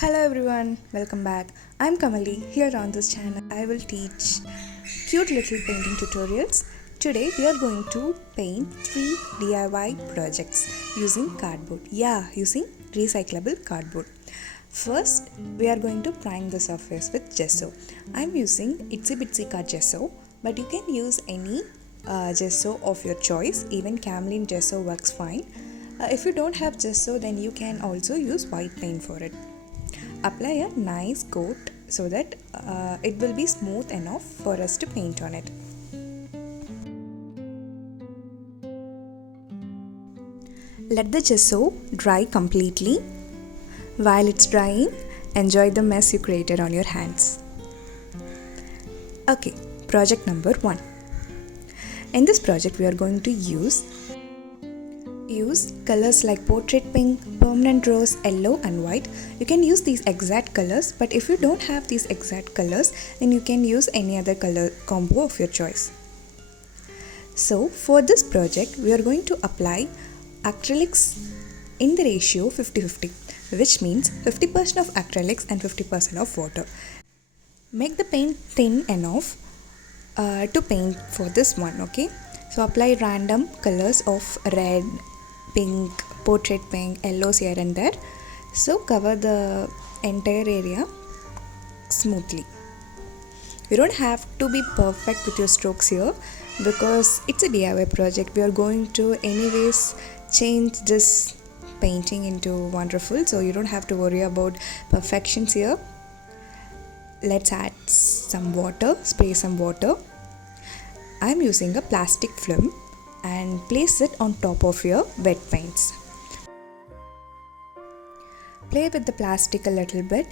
Hello everyone, welcome back. I'm Kamali. Here on this channel, I will teach cute little painting tutorials. Today, we are going to paint 3 DIY projects using cardboard. Yeah, using recyclable cardboard. First, we are going to prime the surface with gesso. I'm using Itsy Bitsy Car gesso, but you can use any gesso of your choice. Even Camlin gesso works fine. If you don't have gesso, then you can also use white paint for it. Apply a nice coat so that it will be smooth enough for us to paint on it. Let the gesso dry completely. While it's drying, enjoy the mess you created on your hands. Okay, project number 1. In this project, we are going to use colors like portrait pink, permanent rose, yellow and white. You can use these exact colors, but if you don't have these exact colors, then you can use any other color combo of your choice. So for this project, we are going to apply acrylics in the ratio 50-50, which means 50% of acrylics and 50% of water. Make the paint thin enough to paint for this one, okay? So apply random colors of red, pink, portrait pink, yellows here and there. So cover the entire area smoothly. You don't have to be perfect with your strokes here because it's a DIY project. We are going to anyways change this painting into wonderful, so you don't have to worry about perfections here. Let's add some water, spray some water. I'm using a plastic film and place it on top of your wet paints. Play with the plastic a little bit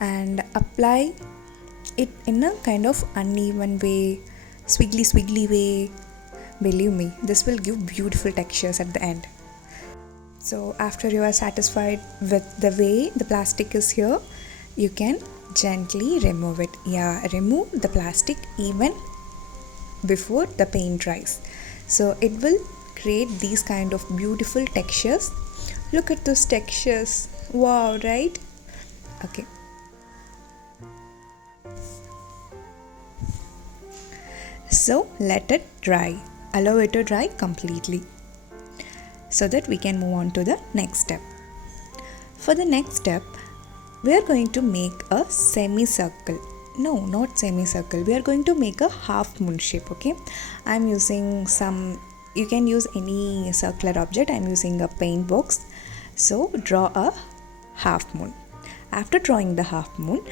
and apply it in a kind of uneven way, swiggly way. Believe me, this will give beautiful textures at the end. So after you are satisfied with the way the plastic is here, you can gently remove it. Yeah, remove the plastic even before the paint dries. So it will create these kind of beautiful textures. Look at those textures. Wow, right? Okay. So let it dry. Allow it to dry completely so that we can move on to the next step. For the next step, we are going to make a semicircle. No, not semicircle. We are going to make a half moon shape, okay? I'm using you can use any circular object. I'm using a paint box. So draw a half moon. After drawing the half moon,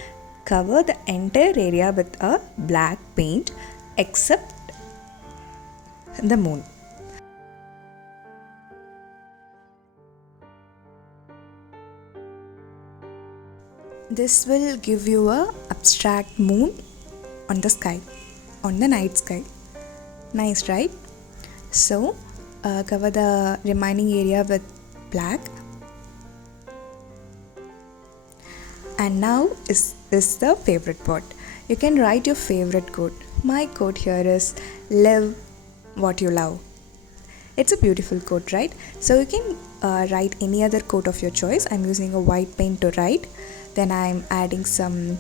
cover the entire area with a black paint except the moon. This will give you a abstract moon on the sky, on the night sky. Nice, right? So cover the remaining area with black. And now is the favorite part. You can write your favorite quote. My quote here is live what you love. It's a beautiful quote, right? So you can write any other quote of your choice. I'm using a white paint to write. Then I'm adding some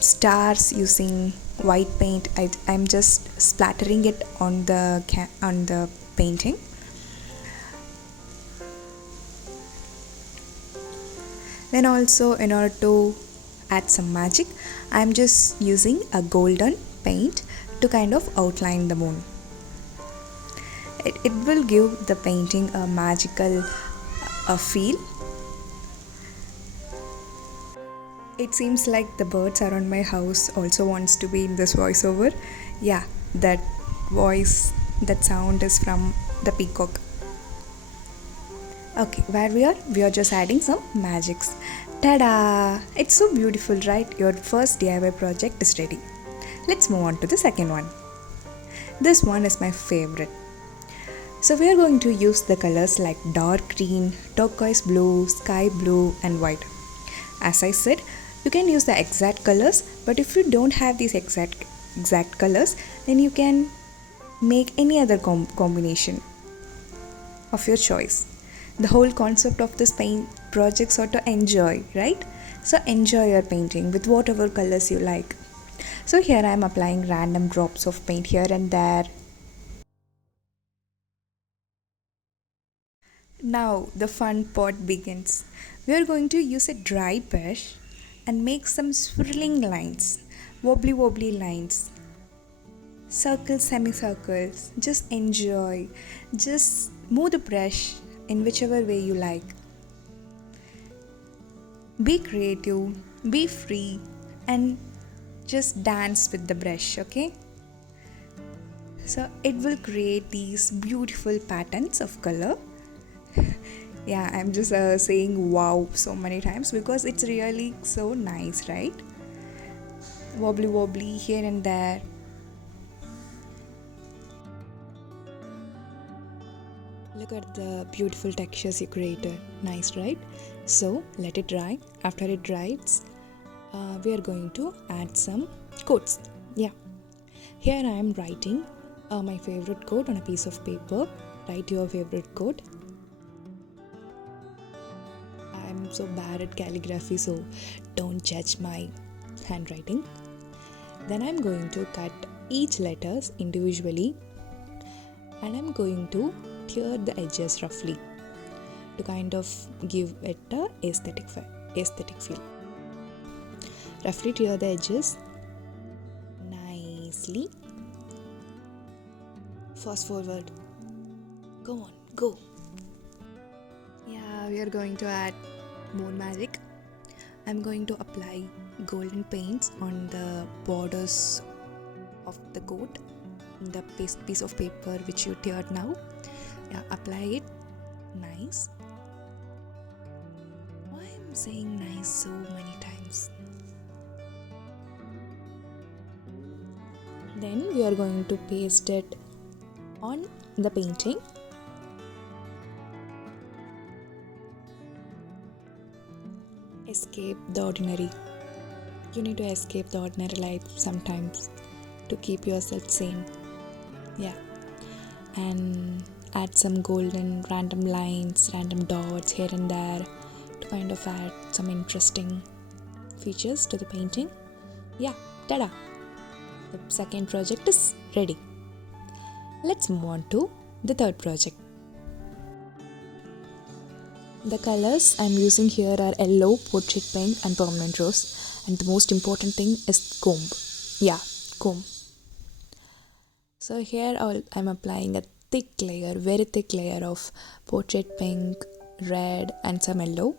stars using white paint. I'm just splattering it on the painting. Then also, in order to add some magic, I'm just using a golden paint to kind of outline the moon. It will give the painting a magical feel. It seems like the birds around my house also wants to be in this voiceover. Yeah, that voice, that sound is from the peacock. Okay, where we are just adding some magics. Ta-da! It's so beautiful, right? Your first DIY project is ready. Let's move on to the second one. This one is my favorite. So we are going to use the colors like dark green, turquoise blue, sky blue and white. As I said, you can use the exact colors, but if you don't have these exact colors, then you can make any other combination of your choice. The whole concept of this paint projects are to enjoy, right? So enjoy your painting with whatever colors you like. So here I am applying random drops of paint here and there. Now the fun part begins. We are going to use a dry brush and make some swirling lines, wobbly lines, circles, semicircles. Just enjoy. Just move the brush in whichever way you like. Be creative, be free, and just dance with the brush, okay? So it will create these beautiful patterns of color. Yeah, I'm just saying wow so many times because it's really so nice, right? Wobbly here and there. Look at the beautiful textures you created. Nice, right? So let it dry. After it dries, we are going to add some quotes. Yeah. Here I am writing my favorite quote on a piece of paper. Write your favorite quote. I'm so bad at calligraphy, so don't judge my handwriting. Then I'm going to cut each letters individually and I'm going to tear the edges roughly to kind of give it a aesthetic feel. Roughly tear the edges nicely. Fast forward. Go on, go. Yeah, we are going to add more magic. I'm going to apply golden paints on the borders of the coat, the piece of paper which you teared now. Yeah, apply it. Nice. Why am I saying nice so many times? Then we are going to paste it on the painting. Escape the ordinary. You need to escape the ordinary life sometimes to keep yourself sane. Yeah. And add some golden random lines, random dots here and there to kind of add some interesting features to the painting. Yeah, tada! The second project is ready. Let's move on to the third project. The colors I'm using here are yellow, portrait pink and permanent rose, and the most important thing is comb. Yeah, comb. So here I'm applying a very thick layer of portrait pink, red and some yellow.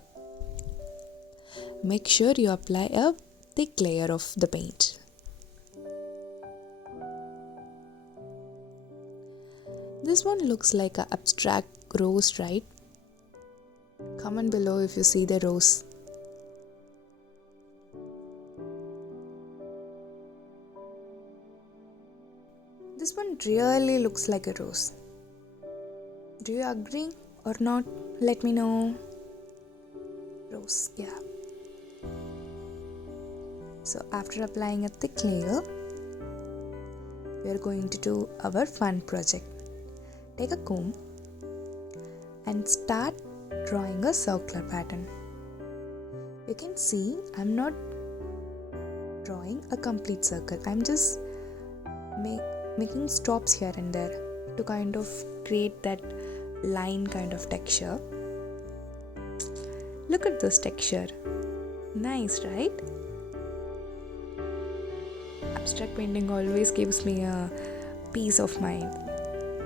Make sure you apply a thick layer of the paint. This one looks like an abstract rose, right? Comment below if you see the rose. This one really looks like a rose. Do you agree or not? Let me know. Rose, yeah. So after applying a thick layer, we are going to do our fun project. Take a comb and start drawing a circular pattern. You can see I'm not drawing a complete circle. I'm just making stops here and there to kind of create that line kind of texture. Look at this texture. Nice, right? Abstract painting always gives me a peace of mind.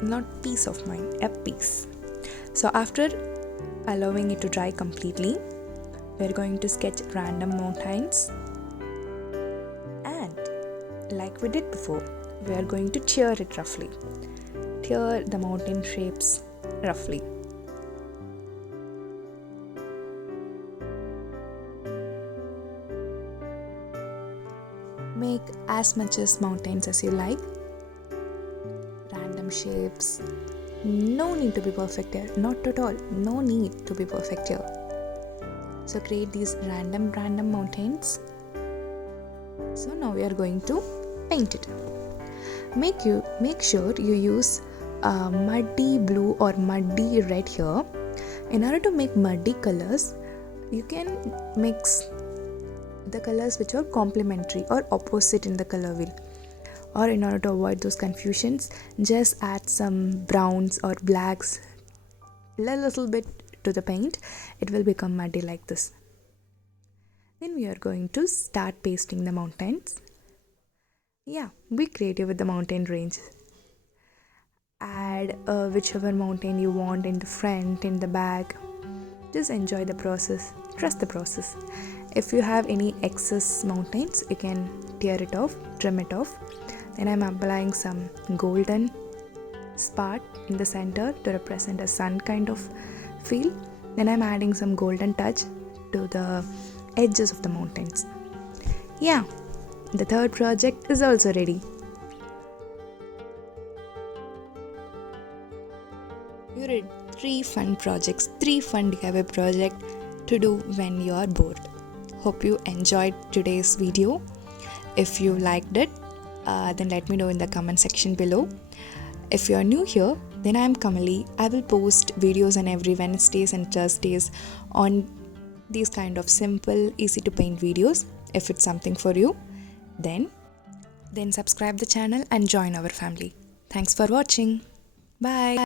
Not peace of mind, a peace. So after allowing it to dry completely, we're going to sketch random mountains, and like we did before, we are going to tear it roughly. Tear the mountain shapes roughly. Make as much as mountains as you like. Random shapes. No need to be perfect here. Not at all. No need to be perfect here. So create these random mountains. So now we are going to paint it. Make sure you use muddy blue or muddy red here. In order to make muddy colors, you can mix the colors which are complementary or opposite in the color wheel. Or in order to avoid those confusions, just add some browns or blacks a little bit to the paint. It will become muddy like this. Then we are going to start pasting the mountains. Yeah, be creative with the mountain range. Add whichever mountain you want in the front, in the back. Just enjoy the process. Trust the process. If you have any excess mountains, you can tear it off, trim it off. Then I'm applying some golden spot in the center to represent a sun kind of feel. Then I'm adding some golden touch to the edges of the mountains. Yeah, the third project is also ready. You did 3 fun projects, 3 fun DIY projects to do when you are bored. Hope you enjoyed today's video. If you liked it, then let me know in the comment section below. If you are new here, then I am Kamali. I will post videos on every Wednesdays and Thursdays on these kind of simple, easy to paint videos. If it's something for you, then subscribe the channel and join our family. Thanks for watching. Bye.